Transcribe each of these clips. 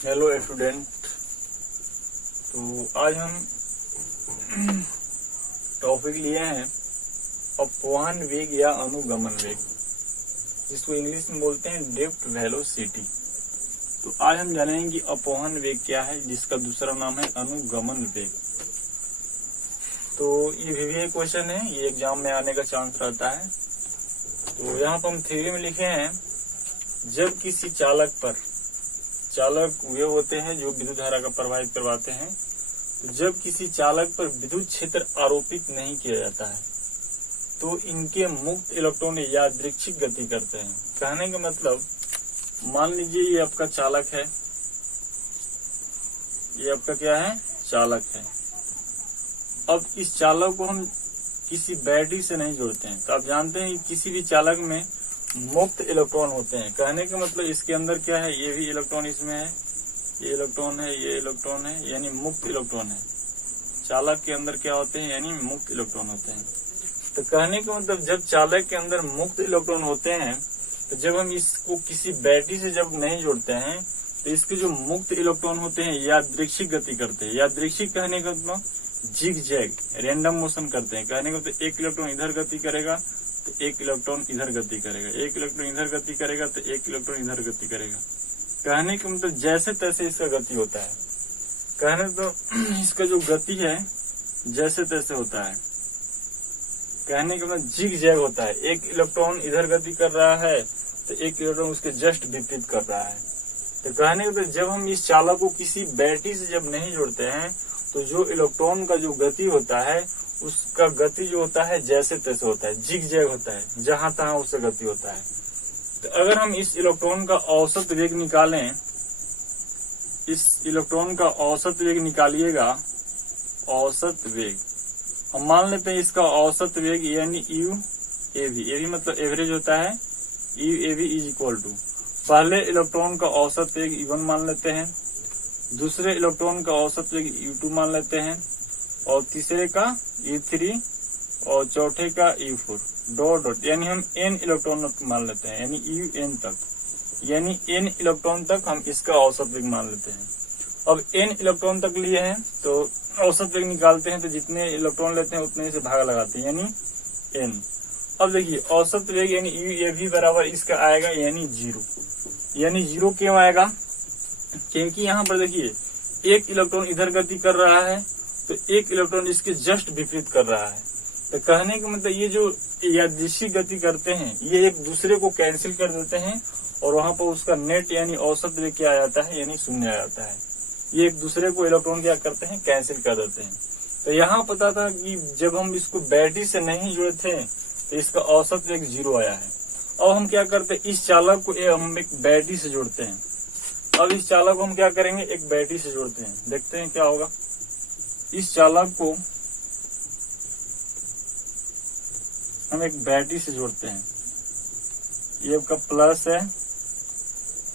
Hello student. तो आज हम टॉपिक लिए हैं अपवहन वेग या अनुगमन वेग, जिसको इंग्लिश में बोलते हैं ड्रिफ्ट वेलोसिटी। तो आज हम जानेंगे कि अपवहन वेग क्या है, जिसका दूसरा नाम है अनुगमन वेग। तो ये भी एक क्वेश्चन है, ये एग्जाम में आने का चांस रहता है। तो यहाँ पर हम थ्योरी में लिखे हैं, जब किसी चालक वे होते हैं जो विद्युत धारा का प्रवाहित करवाते हैं। तो जब किसी चालक पर विद्युत क्षेत्र आरोपित नहीं किया जाता है तो इनके मुक्त इलेक्ट्रॉन यादृच्छिक गति करते हैं। कहने का मतलब, मान लीजिए ये आपका चालक है, ये आपका क्या है, चालक है। अब इस चालक को हम किसी बैटरी से नहीं जोड़ते हैं। तो आप जानते हैं कि किसी भी चालक में मुक्त इलेक्ट्रॉन होते हैं। कहने का मतलब इसके अंदर क्या है, ये भी इलेक्ट्रॉन इसमें है, ये इलेक्ट्रॉन है, ये इलेक्ट्रॉन है, यानी मुक्त इलेक्ट्रॉन है। चालक के अंदर क्या होते हैं, यानी मुक्त इलेक्ट्रॉन होते हैं। तो कहने का मतलब, जब चालक के अंदर मुक्त इलेक्ट्रॉन होते हैं, तो जब हम इसको किसी बैटरी से जब नहीं जोड़ते हैं तो इसके जो मुक्त इलेक्ट्रॉन होते हैं यादृच्छिक गति करते हैं। यादृच्छिक कहने का मतलब जिग जैग, रेंडम मोशन करते हैं। कहने का मतलब एक इलेक्ट्रॉन इधर गति करेगा तो एक इलेक्ट्रॉन इधर गति करेगा, एक इलेक्ट्रॉन इधर गति करेगा तो एक इलेक्ट्रॉन इधर गति करेगा। कहने का मतलब जैसे तैसे इसका गति होता है। कहने तो इसका जो गति है जैसे तैसे होता है। कहने का मतलब जिग जैग होता है। एक इलेक्ट्रॉन इधर गति कर रहा है तो एक इलेक्ट्रॉन उसके जस्ट विपरीत कर रहा है। तो कहने का मतलब, जब हम इस चालक को किसी बैटरी से जब नहीं जोड़ते हैं तो जो इलेक्ट्रॉन का जो गति होता है उसका गति जो होता है जैसे तैसे होता है, जिग जैग होता है, जहां तहां उसका गति होता है। तो अगर हम इस इलेक्ट्रॉन का औसत वेग निकालें, इस इलेक्ट्रॉन का औसत वेग निकालिएगा, औसत वेग हम मान लेते हैं इसका औसत वेग यानी यू ए भी मतलब एवरेज होता है। यू ए भी इज इक्वल टू, पहले इलेक्ट्रॉन का औसत वेग U1 मान लेते हैं, दूसरे इलेक्ट्रॉन का औसत वेग U2 मान लेते हैं, और तीसरे का U3 और चौथे का U4 डॉट डॉट, यानी हम n इलेक्ट्रॉन मान लेते हैं, यानी UN तक, यानी n इलेक्ट्रॉन तक हम इसका औसत वेग मान लेते हैं। अब n इलेक्ट्रॉन तक लिए हैं तो औसत वेग निकालते हैं, तो जितने इलेक्ट्रॉन लेते हैं उतने से भाग लगाते हैं, यानी n। अब देखिए औसत वेग यानी ये भी बराबर इसका आएगा, यानी 0। यानी 0 क्यों आएगा, क्योंकि यहाँ पर देखिए एक इलेक्ट्रॉन इधर गति कर रहा है तो एक इलेक्ट्रॉन इसके जस्ट विपरीत कर रहा है। तो कहने का मतलब ये जो यादृच्छिक गति करते हैं ये एक दूसरे को कैंसिल कर देते हैं और वहां पर उसका नेट यानी औसत वेग क्या आ जाता है, यानी 0 आ जाता है। ये एक दूसरे को इलेक्ट्रॉन क्या करते हैं, कैंसिल कर देते हैं। तो यहाँ पता था कि जब हम इसको बैटरी से नहीं जुड़े थे तो इसका औसत वेग 0 आया है। अब हम क्या करते हैं, इस चालक को हम एक बैटरी से जोड़ते हैं। अब इस चालक को हम क्या करेंगे, एक बैटरी से जोड़ते हैं, देखते हैं क्या होगा। इस चालक को हम एक बैटरी से जोड़ते हैं, ये आपका प्लस है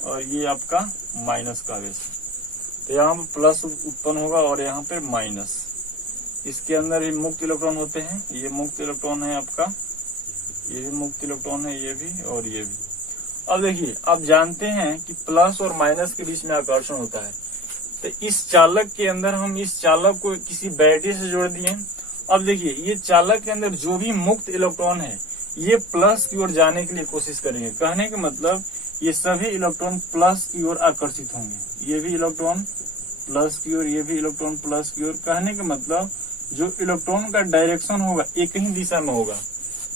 और ये आपका माइनस का आवेश। तो यहाँ पर प्लस उत्पन्न होगा और यहाँ पे माइनस। इसके अंदर ये मुक्त इलेक्ट्रॉन होते हैं, ये मुक्त इलेक्ट्रॉन है आपका, ये भी मुक्त इलेक्ट्रॉन है, ये भी और ये भी। अब देखिए आप जानते हैं कि प्लस और माइनस के बीच में आकर्षण होता है। तो इस चालक के अंदर हम इस चालक को किसी बैटरी से जोड़ दिए। अब देखिए ये चालक के अंदर जो भी मुक्त इलेक्ट्रॉन है ये प्लस की ओर जाने के लिए कोशिश करेंगे। कहने का मतलब ये सभी इलेक्ट्रॉन प्लस की ओर आकर्षित होंगे। ये भी इलेक्ट्रॉन प्लस की ओर, ये भी इलेक्ट्रॉन प्लस की ओर। कहने का मतलब जो इलेक्ट्रॉन का डायरेक्शन होगा एक ही दिशा में होगा।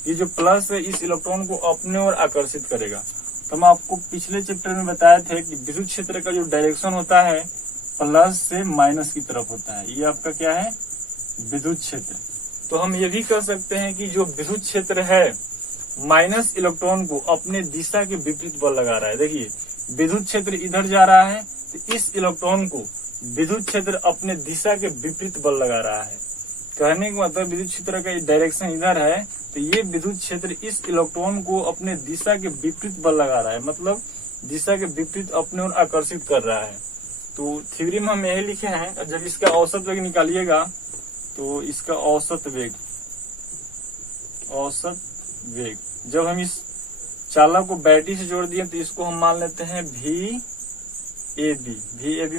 ये जो प्लस है इस इलेक्ट्रॉन को अपने ओर आकर्षित करेगा। तो हम आपको पिछले चैप्टर में बताए थे कि विद्युत क्षेत्र का जो डायरेक्शन होता है प्लस से माइनस की तरफ होता है। ये आपका क्या है, विद्युत क्षेत्र। तो हम ये भी कह सकते हैं कि जो विद्युत क्षेत्र है माइनस इलेक्ट्रॉन को अपने दिशा के विपरीत बल लगा रहा है। देखिए विद्युत क्षेत्र इधर जा रहा है तो इस इलेक्ट्रॉन को विद्युत क्षेत्र अपने दिशा के विपरीत बल लगा रहा है। कहने का मतलब विद्युत क्षेत्र का डायरेक्शन इधर है तो ये विद्युत क्षेत्र इस इलेक्ट्रॉन को अपने दिशा के विपरीत बल लगा रहा है, मतलब दिशा के विपरीत अपने ओर आकर्षित कर रहा है। तो थ्योरी में हम यही लिखे हैं, जब इसका औसत वेग निकालिएगा तो इसका औसत वेग जब हम इस चालक को बैटरी से जोड़ दिए तो इसको हम मान लेते हैं V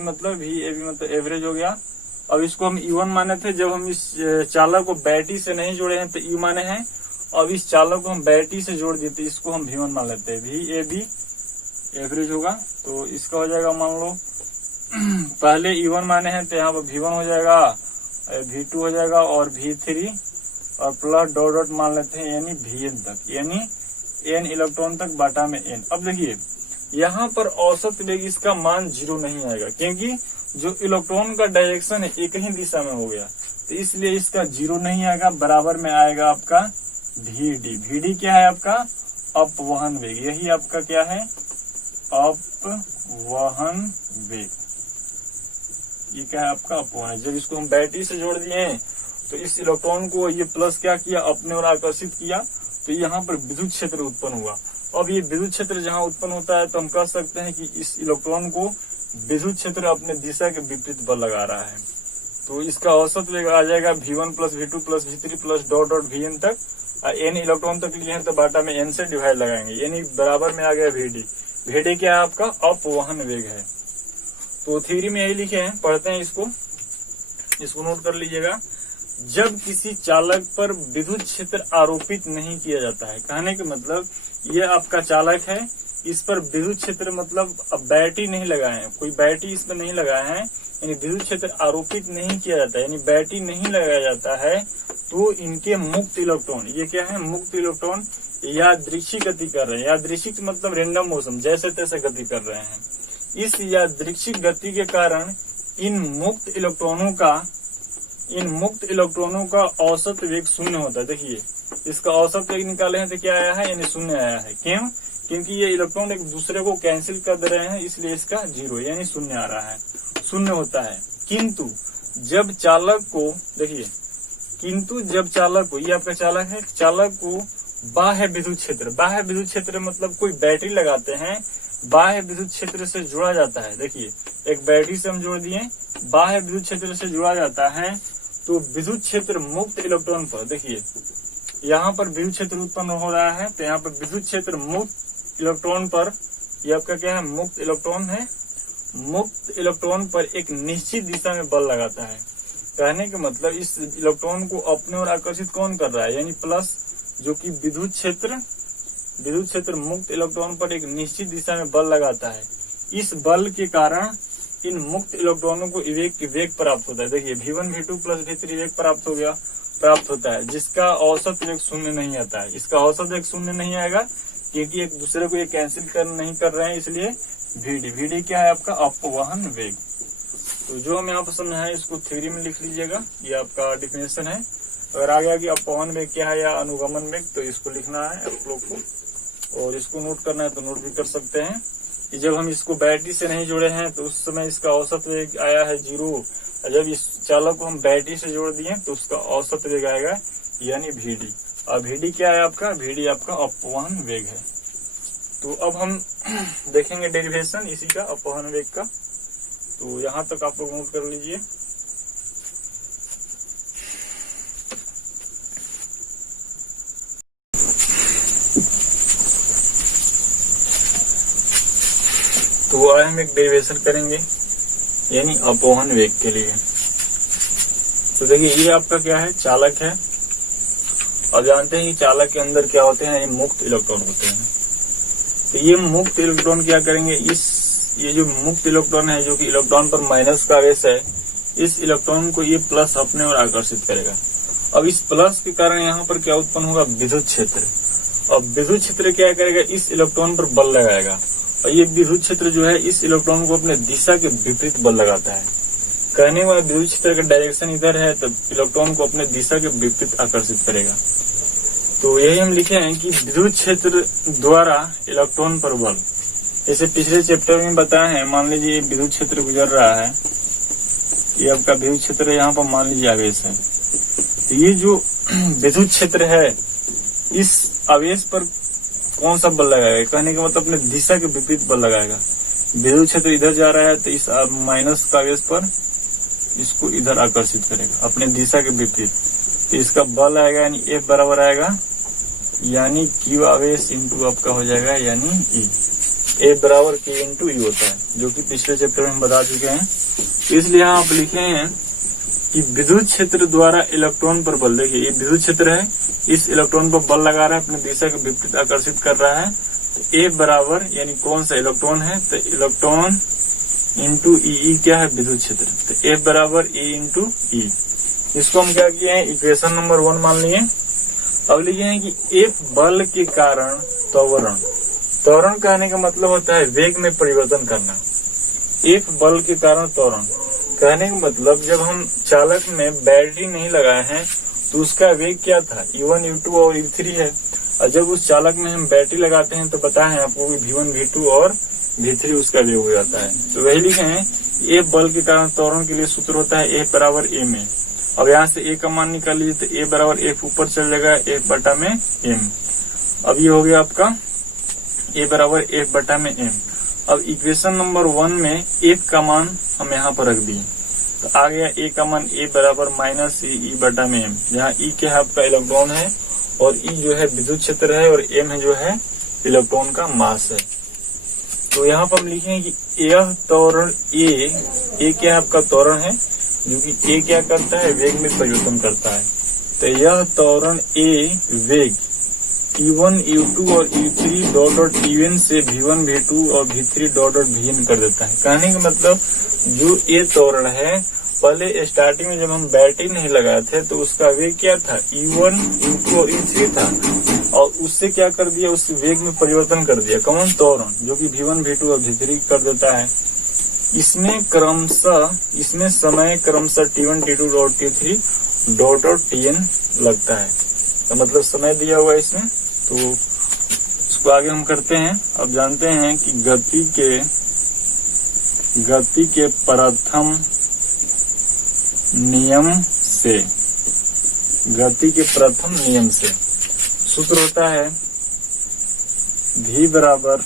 मतलब एवरेज हो गया। अब इसको हम E1 माने थे, जब हम इस चालक को बैटरी से नहीं जोड़े हैं तो E माने हैं। अब इस चालक को हम बैटरी से जोड़ देते, इसको हम V1 मान लेते हैं। VAB एवरेज होगा, तो इसका हो जाएगा मान लो पहले E1 माने हैं तो यहाँ पर V1 हो जाएगा, V2 हो जाएगा और V3 और प्लस डॉट डॉट मान लेते हैं यानी Vn तक, यानी n इलेक्ट्रॉन तक बाटा में n। अब देखिए यहाँ पर औसत वेग इसका मान 0 नहीं आएगा, क्योंकि जो इलेक्ट्रॉन का डायरेक्शन है एक ही दिशा में हो गया, तो इसलिए इसका 0 नहीं आएगा। बराबर में आएगा आपका Vd क्या है आपका अपवहन वेग, यही आपका क्या है अपवहन वेग, ये क्या है आपका अपवहन। जब इसको हम बैटरी से जोड़ दिए तो इस इलेक्ट्रॉन को ये प्लस क्या किया, अपने ओर आकर्षित किया, तो यहाँ पर विद्युत क्षेत्र उत्पन्न हुआ। अब ये विद्युत क्षेत्र जहाँ उत्पन्न होता है तो हम कह सकते हैं कि इस इलेक्ट्रॉन को विद्युत क्षेत्र अपने दिशा के विपरीत बल लगा रहा है। तो इसका औसत वेग आ जाएगा V1 plus V2 plus V3 plus dot dot Vn तक, n इलेक्ट्रॉन तक लिए हैं तो बाटा में n से डिवाइड लगाएंगे, यानी बराबर में आ गया Vd क्या है आपका अपवहन वेग है। तो थ्योरी में यही लिखे हैं, पढ़ते हैं इसको नोट कर लीजिएगा। जब किसी चालक पर विद्युत क्षेत्र आरोपित नहीं किया जाता है, कहने का मतलब ये आपका चालक है, इस पर विद्युत क्षेत्र मतलब अब बैटरी नहीं लगाए हैं, कोई बैटरी इस पर नहीं लगाए हैं, यानी विद्युत क्षेत्र आरोपित नहीं किया जाता है, यानी बैटरी नहीं लगाया जाता है, तो इनके मुक्त इलेक्ट्रॉन, ये क्या है मुक्त इलेक्ट्रॉन यादृच्छिक गति कर रहे हैं। यादृच्छिक मतलब रेंडम मोशन, जैसे तैसे गति कर रहे हैं। इस यादृच्छिक गति के कारण इन मुक्त इलेक्ट्रॉनों का औसत वेग शून्य होता है। देखिए इसका औसत वेग निकाले हैं तो क्या आया है, यानी शून्य आया है। क्यों? क्योंकि ये इलेक्ट्रॉन एक दूसरे को कैंसिल कर दे रहे हैं, इसलिए इसका 0 यानी शून्य आ रहा है, शून्य होता है। किंतु जब चालक को देखिए, जब चालक को, ये आपका चालक है, चालक को बाह्य विद्युत क्षेत्र मतलब कोई बैटरी लगाते हैं, बाह्य विद्युत क्षेत्र से जुड़ा जाता है। देखिए एक बैटरी से हम जोड़ दिए, बाह्य विद्युत क्षेत्र से जुड़ा जाता है, तो विद्युत क्षेत्र मुक्त इलेक्ट्रॉन पर, देखिए यहाँ पर विद्युत क्षेत्र उत्पन्न हो रहा है, तो यहाँ पर विद्युत क्षेत्र मुक्त इलेक्ट्रॉन पर, ये आपका क्या है मुक्त इलेक्ट्रॉन है, मुक्त इलेक्ट्रॉन पर एक निश्चित दिशा में बल लगाता है। कहने का मतलब इस इलेक्ट्रॉन को अपने ओर आकर्षित कौन कर रहा है, यानी प्लस, जो कि विद्युत क्षेत्र मुक्त इलेक्ट्रॉन पर एक निश्चित दिशा में बल लगाता है। इस बल के कारण इन मुक्त इलेक्ट्रॉनों को वेग प्राप्त होता है। देखिए V1 V2 प्लस V3 वेग प्राप्त होता है, जिसका औसत वेग शून्य नहीं आता है। इसका औसत वेग शून्य नहीं आएगा क्योंकि एक दूसरे को ये कैंसिल नहीं कर रहे हैं, इसलिए Vd क्या है आपका अपवहन वेग। तो जो हम यहाँ पर समझाया इसको थ्योरी में लिख लीजिएगा, ये आपका डिफिनेशन है। अगर आ गया कि अपवहन वेग क्या है या अनुगमन वेग, तो इसको लिखना है आप लोग को, और इसको नोट करना है तो नोट भी कर सकते हैं कि जब हम इसको बैटरी से नहीं जोड़े हैं तो उस समय इसका औसत वेग आया है 0, जब इस चालक को हम बैटरी से जोड़ दिए तो उसका औसत वेग आएगा यानी Vd। और Vd क्या है आपका, Vd आपका अपवहन वेग है। तो अब हम देखेंगे डेरिवेशन इसी का अपवहन वेग का, तो यहाँ तक आप लोग नोट कर लीजिए। तो आज हम एक डेरिवेशन करेंगे यानी अपवहन वेग के लिए। तो देखिए ये आपका क्या है, चालक है, और जानते हैं कि चालक के अंदर क्या होते हैं, ये मुक्त इलेक्ट्रॉन होते हैं। तो ये मुक्त इलेक्ट्रॉन क्या करेंगे, ये जो मुक्त इलेक्ट्रॉन है, जो कि इलेक्ट्रॉन पर माइनस का आवेश है, इस इलेक्ट्रॉन को ये प्लस अपने ओर आकर्षित करेगा। अब इस प्लस के कारण यहाँ पर क्या उत्पन्न होगा, विद्युत क्षेत्र। अब विद्युत क्षेत्र क्या करेगा, इस इलेक्ट्रॉन पर बल लगाएगा, और ये विद्युत क्षेत्र जो है इस इलेक्ट्रॉन को अपने दिशा के विपरीत बल लगाता है। कहने वाला विद्युत क्षेत्र का डायरेक्शन इधर है, तो इलेक्ट्रॉन को अपने दिशा के विपरीत आकर्षित करेगा। तो यही हम लिखे हैं कि विद्युत क्षेत्र द्वारा इलेक्ट्रॉन पर बल, जैसे पिछले चैप्टर में बताया है। मान लीजिए ये विद्युत क्षेत्र गुजर रहा है, ये आपका विद्युत क्षेत्र यहाँ पर मान लीजिए आवेश है, तो ये जो विद्युत क्षेत्र है इस आवेश पर कौन सा बल लगाएगा, कहने का मतलब अपने दिशा के विपरीत बल लगाएगा। विद्युत क्षेत्र इधर जा रहा है तो इस माइनस का आवेश पर इसको इधर आकर्षित करेगा अपने दिशा के विपरीत, तो इसका बल आएगा यानी F बराबर आएगा यानी Q आवेश इंटू आपका हो जाएगा यानी E। ए बराबर के इंटू यू होता है, जो कि पिछले चैप्टर में हम बता चुके हैं। इसलिए यहाँ आप लिखे हैं कि विद्युत क्षेत्र द्वारा इलेक्ट्रॉन पर बल, देखिए ये विद्युत क्षेत्र है, इस इलेक्ट्रॉन पर बल लगा रहा है, अपनी दिशा के विपरीत आकर्षित कर रहा है। तो ए बराबर यानी कौन सा इलेक्ट्रॉन है, तो इलेक्ट्रॉन इंटू ई क्या है, विद्युत क्षेत्र। तो एफ बराबर ए इंटू ई। इसको हम क्या किए हैं, इक्वेशन नंबर 1 मान लिए। अब लिखे हैं कि एफ बल के कारण त्वरण, त्वरण कहने का मतलब होता है वेग में परिवर्तन करना। एफ बल के कारण त्वरण कहने का मतलब जब हम चालक में बैटरी नहीं लगाए हैं तो उसका वेग क्या था, U1 U2 और U3 है। और जब उस चालक में हम बैटरी लगाते हैं तो पता है आपको कि V1 V2 और V3 उसका वेग हो जाता है। तो वही लिखे हैं, एफ बल के कारण त्वरण के लिए सूत्र होता है एफ बराबर ए में। अब यहाँ से ए का मान निकाल लीजिए, तो ए बराबर एफ ऊपर चल जाएगा एफ बटा में एम। अब ये हो गया आपका ए बराबर एफ बटा में एम। अब इक्वेशन नंबर 1 में एफ का मान हम यहाँ पर रख दिए, तो आ गया ए का मान ए बराबर माइनस ई बटा में एम, जहाँ ई क्या है आपका इलेक्ट्रॉन है और ई जो है विद्युत क्षेत्र है और एम है जो है इलेक्ट्रॉन का मास है। तो यहाँ पर हम लिखेंगे कि यह त्वरण ए क्या है आपका त्वरण है, जो कि ए क्या करता है, वेग में परिवर्तन करता है। तो यह त्वरण ए वेग U1 U2 और U3 डॉट डॉट UN से V1 V2 और V3 डॉट डॉट VN कर देता है। कहने का मतलब जो ये त्वरण है, पहले स्टार्टिंग में जब हम बैटरी नहीं लगाए थे तो उसका वेग क्या था, U1 U2 और U3 था, और उससे क्या कर दिया, उस वेग में परिवर्तन कर दिया, कौन, त्वरण, जो कि V1 V2 और V3 कर देता है। इसमें समय क्रमशः T1 T2 dot T3 dot dot TN लगता है। तो मतलब समय दिया हुआ है इसमें। तो इसको आगे हम करते हैं। अब जानते हैं कि गति के प्रथम नियम से सूत्र होता है V बराबर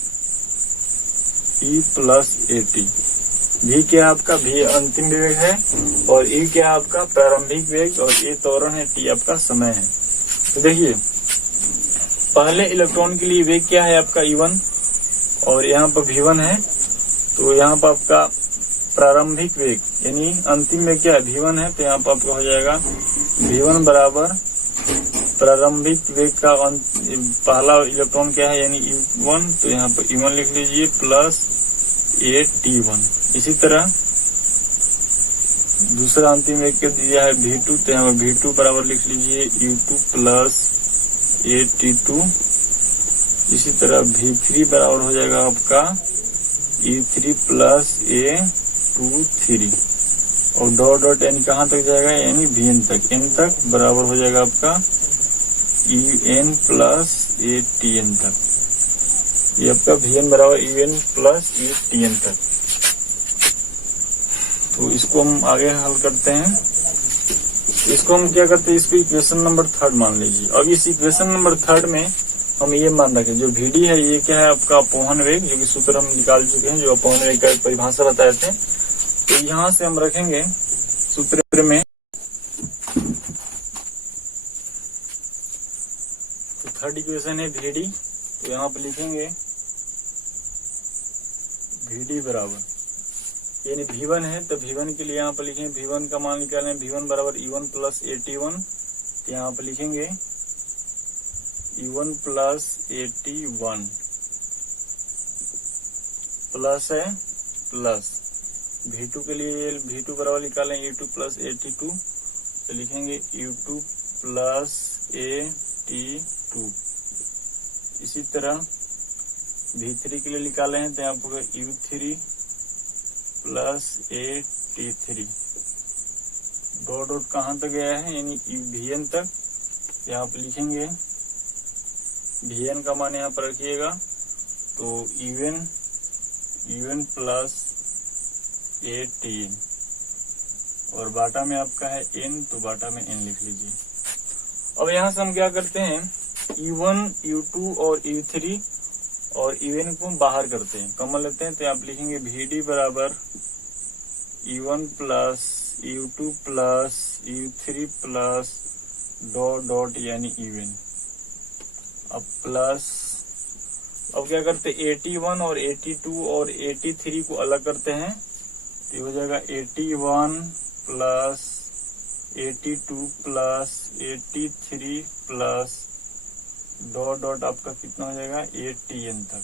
E प्लस AT। V क्या आपका, V अंतिम वेग है और E क्या आपका प्रारंभिक वेग और A त्वरण है, T आपका समय है। तो देखिए पहले इलेक्ट्रॉन के लिए वेग क्या है आपका E1 और यहाँ पर V1 है, तो यहाँ पर आपका प्रारंभिक वेग यानी अंतिम में क्या V1 है, तो यहाँ पर आपका हो जाएगा V1 बराबर प्रारंभिक वेग का पहला इलेक्ट्रॉन क्या है यानी U1, तो यहाँ पर E1 लिख लीजिए प्लस AT1। इसी तरह दूसरा अंतिम वेग के दिया है V2, तो यहाँ पर V2 बराबर लिख लीजिए U2 प्लस AT2। इसी तरह V3 बराबर हो जाएगा आपका E3 प्लस A23 और डॉट डॉट यानी कहाँ तक जाएगा, यानी VN तक, N तक बराबर हो जाएगा आपका UN प्लस ATN तक। ये आपका VN बराबर UN प्लस ATN तक। तो इसको हम आगे हल करते हैं। इसको हम क्या करते हैं, इसको इक्वेशन नंबर 3 मान लीजिए। अब इस इक्वेशन नंबर 3 में हम ये मान रखें, जो VD है ये क्या है आपका अपवहन वेग, जो कि सूत्र हम निकाल चुके हैं, जो अपवहन वेग का परिभाषा बताए थे। तो यहाँ से हम रखेंगे सूत्र में, तो थर्ड इक्वेशन है VD, तो यहाँ पर लिखेंगे VD बराबर यानी V1 है, तो V1 के लिए यहाँ पर लिखेंगे, V1 का मान निकालें, V1 बराबर E1 प्लस AT1, तो यहाँ पर लिखेंगे E1 प्लस AT1 प्लस है प्लस V2 के लिए V2 बराबर निकालें E2 प्लस AT2, तो लिखेंगे U2 प्लस AT2। इसी तरह V3 के लिए निकाले हैं, तो यहाँ पर U3 plus AT3 dot dot कहाँ तक गया है यानी VN तक, यहाँ पर लिखेंगे VN का मान यहाँ पर रखिएगा, तो UN प्लस ATN और बाटा में आपका है N, तो बाटा में N लिख लीजिए। अब यहाँ से हम क्या करते हैं, U1 U2 और U3 और UN को बाहर करते हैं, कॉमन लेते हैं, तो आप लिखेंगे VD बराबर U1 plus U2 plus U3 plus dot dot यानी UN, अब प्लस अब क्या करते हैं 81 और 82 और 83 को अलग करते हैं, तो ये हो जाएगा 81 plus 82 plus 83 plus dot dot आपका कितना हो जाएगा 80n तक,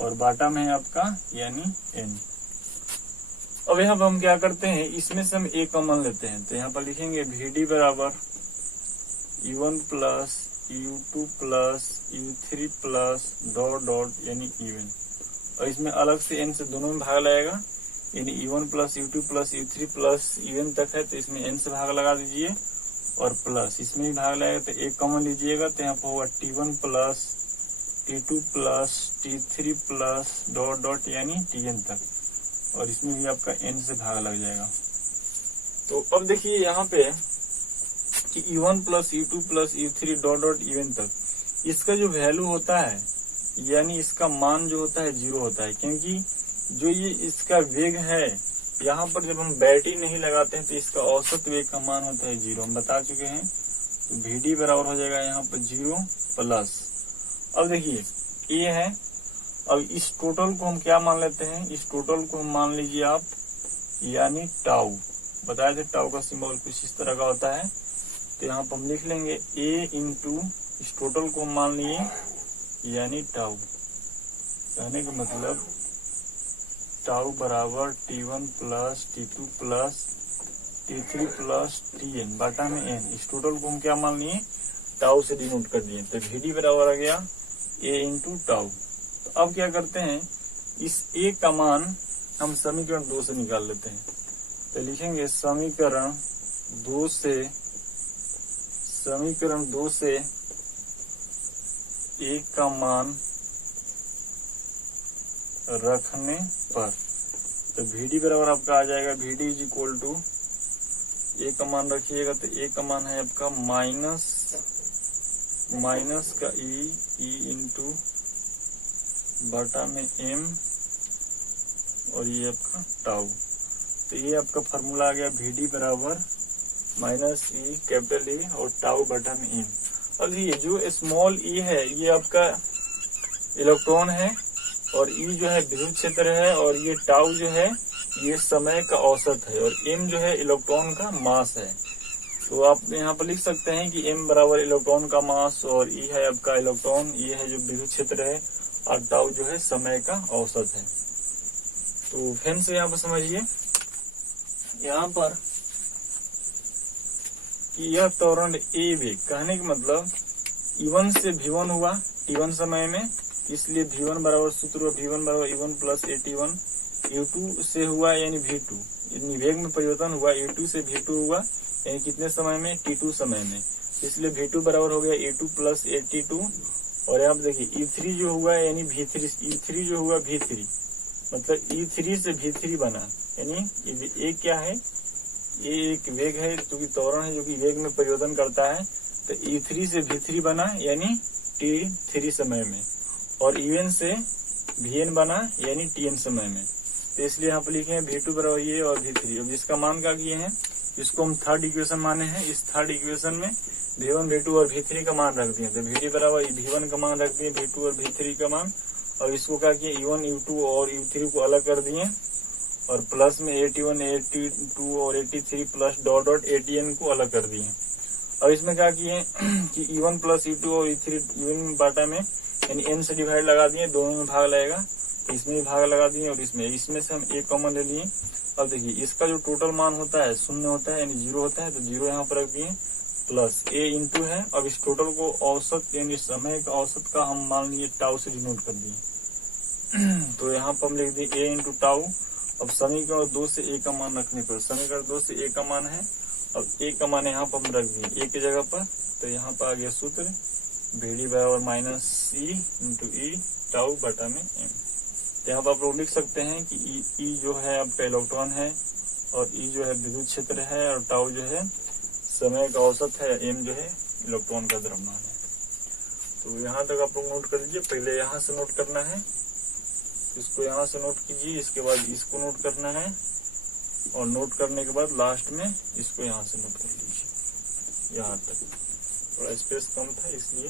और बाटा में है आपका यानी n। अब यहाँ पर हम क्या करते हैं, इसमें से हम a कॉमन लेते हैं, तो यहाँ पर लिखेंगे VD बराबर U1 plus U2 plus U3 plus dot dot यानी इवन, और इसमें अलग से n से दोनों में भाग लगेगा, यानी U1 plus U2 plus U3 plus even तक है, तो इसमें n से भाग लगा दीजिए, और प्लस इसमें भी भाग लगेगा, तो एक कॉमन लीजिएगा, तो यहाँ पर होगा T1 plus T2 plus T3 plus dot dot यानी Tn तक, और इसमें भी आपका n से भाग लग जाएगा। तो अब देखिए यहाँ पे कि U1 plus U2 plus U3 dot dot even तक, इसका जो वैल्यू होता है यानी इसका मान जो होता है 0 होता है, क्योंकि जो ये इसका वेग है यहाँ पर जब हम बैटरी नहीं लगाते हैं तो इसका औसत वेग का मान होता है 0, हम बता चुके हैं। तो VD बराबर हो जाएगा यहाँ पर 0 प्लस, अब देखिए ये है, अब इस टोटल को हम क्या मान लेते हैं, इस टोटल को हम मान लीजिए आप यानी टाउ, बताए थे टाउ का सिंबल कुछ इस तरह का होता है, तो यहाँ पर हम लिख लेंगे A इंटू इस टोटल को हम मान लिए यानी टाउ, कहने का मतलब टाउ बराबर T1 plus T2 plus T3 plus Tn बाटा में n, इस टोटल को हम क्या मान लिए टाउ से डिनोट कर दिए, तो VD बराबर आ गया A इंटू टाउ। तो अब क्या करते हैं, इस A का मान हम समीकरण 2 से निकाल लेते हैं, तो लिखेंगे समीकरण 2 से A का मान रखने पर, तो VD बराबर आपका आ जाएगा VD is equal to A का मान रखिएगा, तो A का मान है आपका माइनस का E इंटू बाटा में M, और ये आपका टाउ, तो ये आपका फॉर्मूला आ गया VD बराबर माइनस E कैपिटल E और टाउ बटा में M। अब ये जो स्मॉल e है ये आपका इलेक्ट्रॉन है, और E जो है विद्युत क्षेत्र है, और ये टाउ जो है ये समय का औसत है, और M जो है इलेक्ट्रॉन का मास है। तो आप यहाँ पर लिख सकते हैं कि M बराबर इलेक्ट्रॉन का मास, और E है आपका इलेक्ट्रॉन, ये है जो विद्युत क्षेत्र है, और टाउ जो है समय का औसत है। तो फिर से यहाँ पर समझिए, यहाँ पर कि यह त्वरण A वेग, कहने का मतलब E1 से V1 हुआ T1 समय में, इसलिए V1 बराबर सूत्र V1 बराबर E1 प्लस AT1, U2 से हुआ यानी V2, यानी वेग में परिवर्तन हुआ, U2 से V2 हुआ यानी कितने समय में T2 समय में, इसलिए V2 बराबर हो गया E2 प्लस AT2, और यहाँ देखिए E3 जो हुआ यानी E3 जो हुआ V3, मतलब E3 से V3 बना, यानी ये क्या है, ये एक वेग है क्योंकि त्वरण है जो कि वेग में परिवर्तन करता है, तो E3 से V3 बना यानी T3 समय में, और Vn से Vn बना यानी Tn समय में, तो इसलिए यहाँ पर लिखे हैं V2 बराबर ये और V3। अब जिसका मान क्या किए हैं, इसको हम थर्ड इक्वेशन माने हैं, इस थर्ड इक्वेशन में V1 V2 और V3 का मान रख दिए, तो VD बराबर V1 का मान रख दिए, V2 और V3 का मान, और इसको क्या किए U1 U2 और U3 को अलग कर दिए, और प्लस में AT1 AT2 और AT3 plus dot dot ATN को अलग कर दिए। और इसमें क्या किए कि E1 प्लस E2 और E3 इवन बाटा में यानी n से डिवाइड लगा दिए, दोनों में भाग लगेगा, तो इसमें भी भाग लगा दिए, और इसमें से हम एक कॉमन ले लिए। अब देखिए इसका जो टोटल मान होता है 0 होता है यानी 0 होता है, तो 0 यहाँ पर रख दिए, प्लस A इंटू है। अब इस टोटल को औसत यानी समय का औसत का हम मान लिए टाउ से डिनोट कर दिए, तो यहाँ पर हम लिख दिए A इंटू टाउ। अब समीकरण 2 से A का मान रखने पर, समीकरण 2 से A का मान है, अब A का मान यहाँ पर हम रख दिए A की जगह पर, तो यहाँ पर आ गया सूत्र VD बराबर minus E into E tau बटा में M। तो यहाँ पर आप लोग लिख सकते हैं कि E जो है आपका इलेक्ट्रॉन है, और E जो है विद्युत क्षेत्र है, और टाउ जो है समय का औसत है, M जो है इलेक्ट्रॉन का द्रव्यमान है। तो यहाँ तक आप लोग नोट कर लीजिए, पहले यहाँ से नोट करना है, इसको यहाँ से नोट कीजिए, इसके बाद इसको नोट करना है, और नोट करने के बाद लास्ट में इसको यहाँ से नोट कर लीजिए। यहाँ तक थोड़ा स्पेस कम था इसलिए